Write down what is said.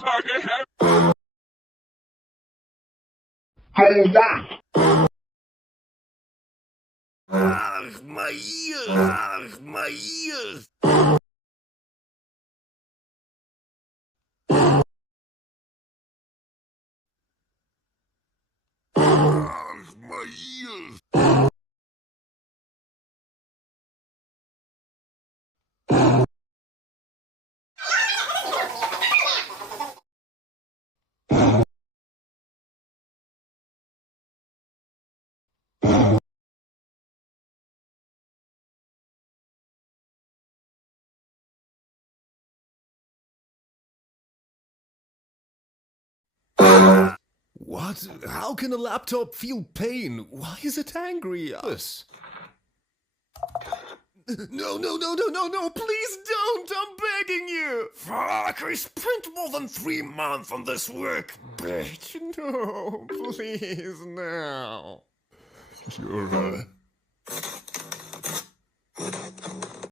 My ears! My ears! My ears! What? How can a laptop feel pain? Why is it angry? Yes. No, no, no, no, no, no, please don't! I'm begging you! Fuck, I spent more than 3 months on this work, bitch. No, please, no. You're,